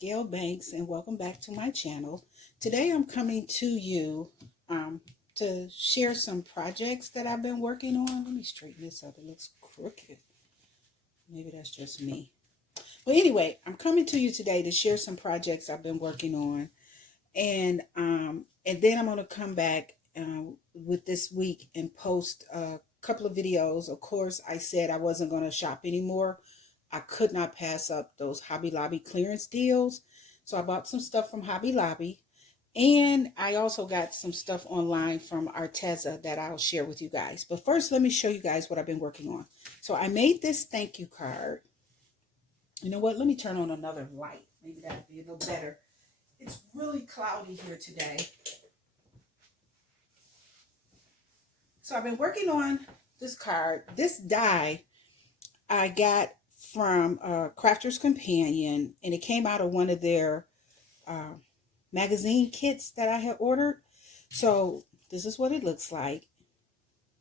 Gail Banks, and welcome back to my channel. Today I'm coming to you to share some projects that I've been working on. Let me straighten this up. It looks crooked. Maybe that's just me. Well, anyway, I'm coming to you today to share some projects I've been working on, and then I'm going to come back with this week and post a couple of videos. Of course, I said I wasn't going to shop anymore. I could not pass up those Hobby Lobby clearance deals. So I bought some stuff from Hobby Lobby. And I also got some stuff online from Arteza that I'll share with you guys. But first, let me show you guys what I've been working on. So I made this thank you card. You know what? Let me turn on another light. Maybe that'll be a little better. It's really cloudy here today. So I've been working on this card. This die I got from Crafter's Companion, and it came out of one of their magazine kits that I had ordered. So this is what it looks like,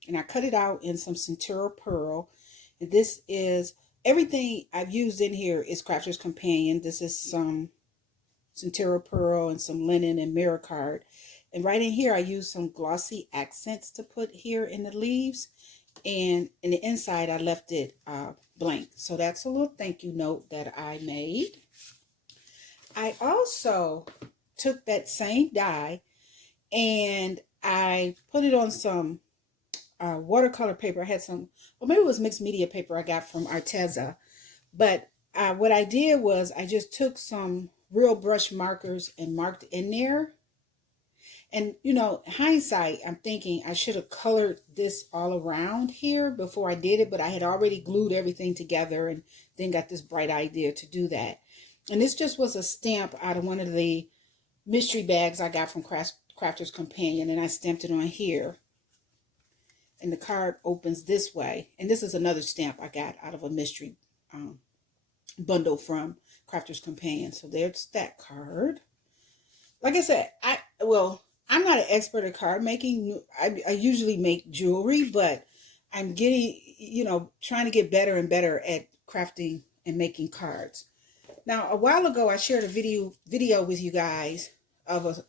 and I cut it out in some Centura Pearl. And this is everything I've used in here is Crafter's Companion. This is some Centura Pearl and some linen and mirror card. And right in here I used some glossy accents to put here in the leaves, and in the inside I left it blank. So that's a little thank you note that I made. I also took that same die and I put it on some watercolor paper. I had some, well, maybe it was mixed media paper I got from Arteza. But what I did was I just took some real brush markers and marked in there. And, you know, hindsight, I'm thinking I should have colored this all around here before I did it, but I had already glued everything together and then got this bright idea to do that. And this just was a stamp out of one of the mystery bags I got from Crafter's Companion, and I stamped it on here. And the card opens this way. And this is another stamp I got out of a mystery bundle from Crafter's Companion. So there's that card. Like I said, I'm not an expert at card making. I usually make jewelry, but I'm getting, trying to get better and better at crafting and making cards. Now, a while ago, I shared a video with you guys of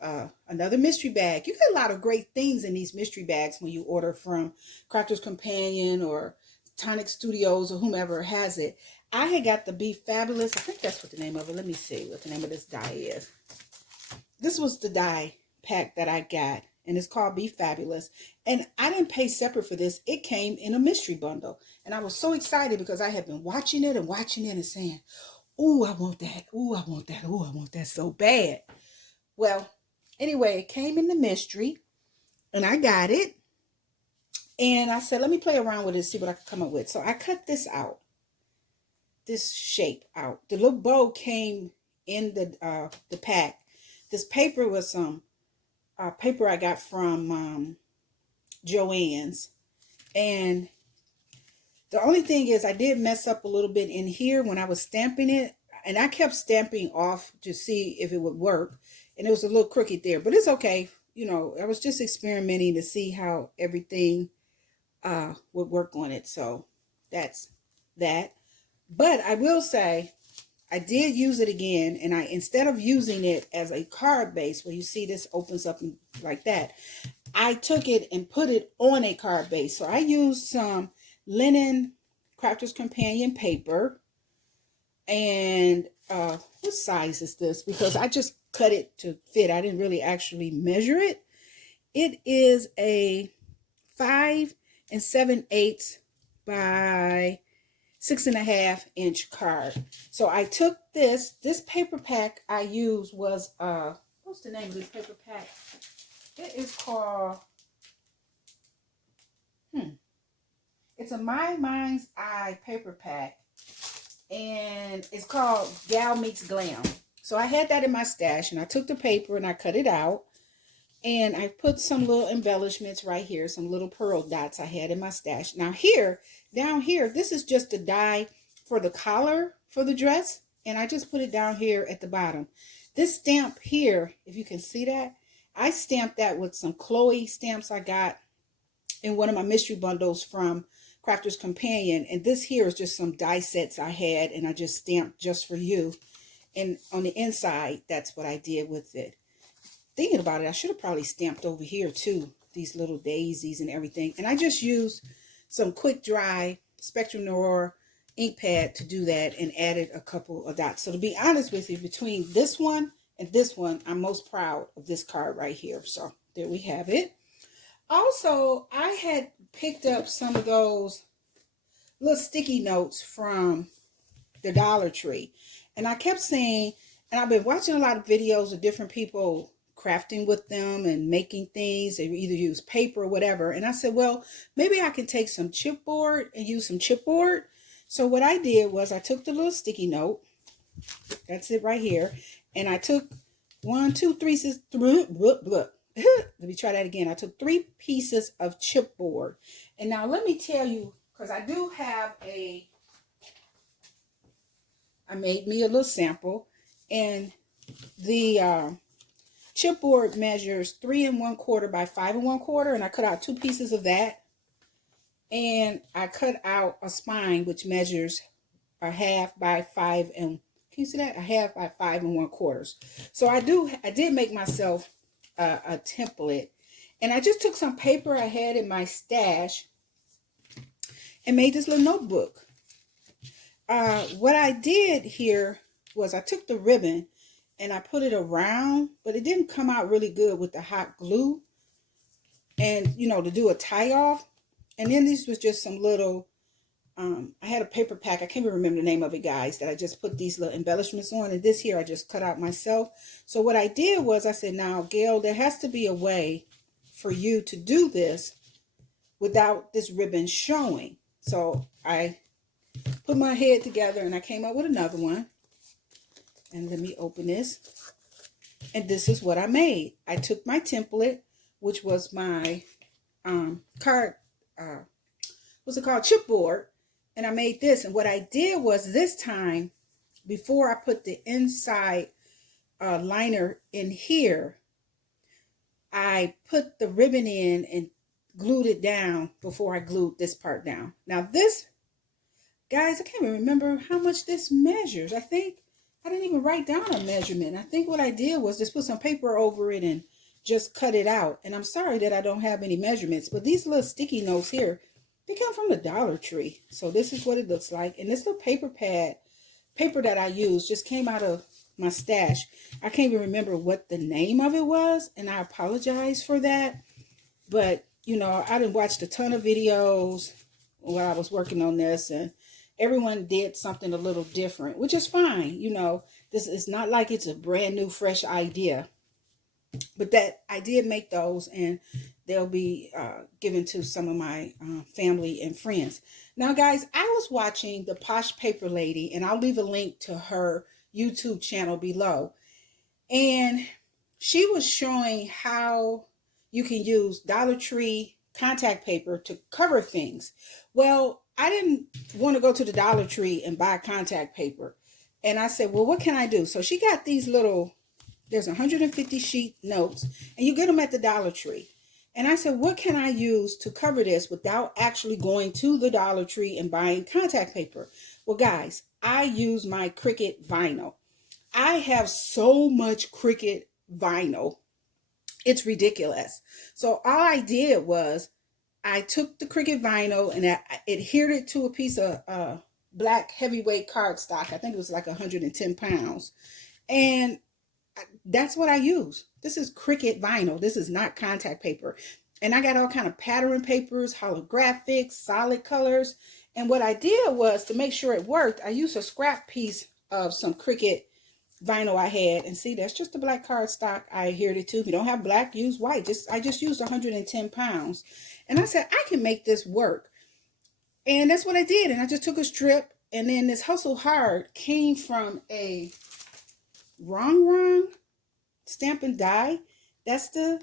another mystery bag. You get a lot of great things in these mystery bags when you order from Crafter's Companion or Tonic Studios or whomever has it. I had got the Be Fabulous. I think that's what the name of it. Let me see what the name of this die is. This was the die pack that I got, and it's called Be Fabulous. And I didn't pay separate for this. It came in a mystery bundle. And I was so excited because I had been watching it and saying, "Oh, I want that. Oh, I want that. Oh, I want that so bad." Well, anyway, it came in the mystery, and I got it. And I said, let me play around with it, see what I can come up with. So I cut this out, this shape out. The little bow came in the pack. This paper was some paper I got from Joann's. And the only thing is I did mess up a little bit in here when I was stamping it. And I kept stamping off to see if it would work. And it was a little crooked there. But it's okay. I was just experimenting to see how everything would work on it. So that's that. But I will say, I did use it again, and instead of using it as a card base, where you see this opens up like that, I took it and put it on a card base. So I used some linen Crafter's Companion paper, and what size is this? Because I just cut it to fit. I didn't really actually measure it. It is a 5 7/8 by 6.5 inch card. So I took this paper pack I used was what's the name of this paper pack? It is called it's a My Mind's Eye paper pack, and it's called Gal Meets Glam. So I had that in my stash, and I took the paper and I cut it out, and I put some little embellishments right here, some little pearl dots I had in my stash. Now down here, this is just a die for the collar for the dress, and I just put it down here at the bottom. This stamp here, if you can see that, I stamped that with some Chloe stamps I got in one of my mystery bundles from Crafter's Companion. And this here is just some die sets I had, and I just stamped just for you. And on the inside, that's what I did with it. Thinking about it, I should have probably stamped over here too, these little daisies and everything. And I just used some quick dry Spectrum Noir ink pad to do that and added a couple of dots. So to be honest with you, between this one and this one, I'm most proud of this card right here. So there we have it. Also, I had picked up some of those little sticky notes from the Dollar Tree. And I kept saying, and I've been watching a lot of videos of different people crafting with them and making things. They either use paper or whatever. And I said, well, maybe I can take some chipboard and use some chipboard. So what I did was I took the little sticky note. That's it right here. And I took 1, 2, 3, let me try that again. I took 3 pieces of chipboard. And now let me tell you, because I do have I made me a little sample, and the chipboard measures 3 1/4 by 5 1/4, and I cut out 2 pieces of that, and I cut out a spine which measures a half by 5 and can you see that? A half by 5 1/4. So I did make myself a template, and I just took some paper I had in my stash and made this little notebook. What I did here was I took the ribbon and I put it around, but it didn't come out really good with the hot glue, and to do a tie off. And then this was just some little I had a paper pack, I can't even remember the name of it, guys, that I just put these little embellishments on, and this here I just cut out myself. So what I did was I said, now Gail, there has to be a way for you to do this without this ribbon showing. So I put my head together and I came up with another one. And let me open this. And this is what I made. I took my template, which was my card, what's it called? Chipboard. And I made this. And what I did was this time, before I put the inside liner in here, I put the ribbon in and glued it down before I glued this part down. Now this, guys, I can't even remember how much this measures. I think I didn't even write down a measurement. I think what I did was just put some paper over it and just cut it out. And I'm sorry that I don't have any measurements, but these little sticky notes here, they come from the Dollar Tree. So this is what it looks like. And this little paper that I used just came out of my stash. I can't even remember what the name of it was, and I apologize for that. But, I done watched a ton of videos while I was working on this, and everyone did something a little different, which is fine. This is not like it's a brand new, fresh idea. But that I did make those, and they'll be given to some of my family and friends. Now, guys, I was watching the Posh Paper Lady, and I'll leave a link to her YouTube channel below. And she was showing how you can use Dollar Tree contact paper to cover things. Well, I didn't want to go to the Dollar Tree and buy contact paper. And I said, well, what can I do? So she got these little, there's 150 sheet notes, and you get them at the Dollar Tree. And I said, what can I use to cover this without actually going to the Dollar Tree and buying contact paper? Well, guys, I use my Cricut vinyl. I have so much Cricut vinyl. It's ridiculous. So all I did was I took the Cricut vinyl and I adhered it to a piece of black heavyweight cardstock. I think it was like 110 pounds. And that's what I use. This is Cricut vinyl. This is not contact paper. And I got all kind of pattern papers, holographics, solid colors. And what I did was, to make sure it worked, I used a scrap piece of some Cricut vinyl I had. And see, that's just the black cardstock I adhered it to. If you don't have black, use white. I just used 110 pounds. And I said, I can make this work. And that's what I did. And I just took a strip. And then this Hustle Hard came from a wrong stamp and die. That's the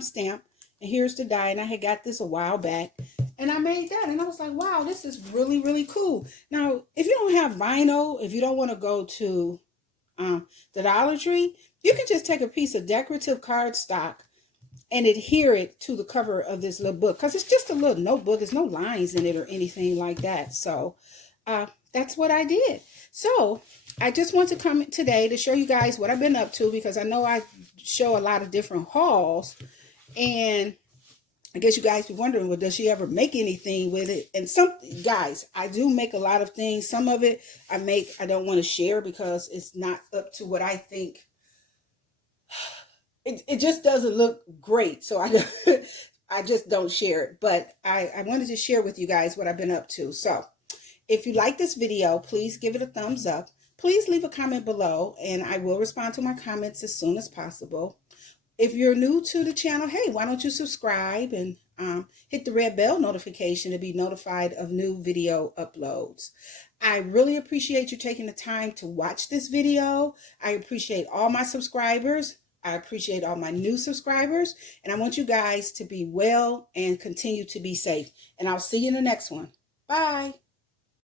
stamp. And here's the die. And I had got this a while back. And I made that. And I was like, wow, this is really, really cool. Now, if you don't have vinyl, if you don't want to go to the Dollar Tree, you can just take a piece of decorative cardstock and adhere it to the cover of this little book. Because it's just a little notebook. There's no lines in it or anything like that. So that's what I did. So I just want to come today to show you guys what I've been up to, because I know I show a lot of different hauls, and I guess you guys be wondering, well, does she ever make anything with it? And some guys, I do make a lot of things. Some of it I don't want to share because it's not up to what I think. It just doesn't look great. So I just don't share it. But I wanted to share with you guys what I've been up to. So if you like this video, please give it a thumbs up. Please leave a comment below, and I will respond to my comments as soon as possible. If you're new to the channel, hey, why don't you subscribe and hit the red bell notification to be notified of new video uploads. I really appreciate you taking the time to watch this video. I appreciate all my subscribers. I appreciate all my new subscribers. And I want you guys to be well and continue to be safe. And I'll see you in the next one. Bye.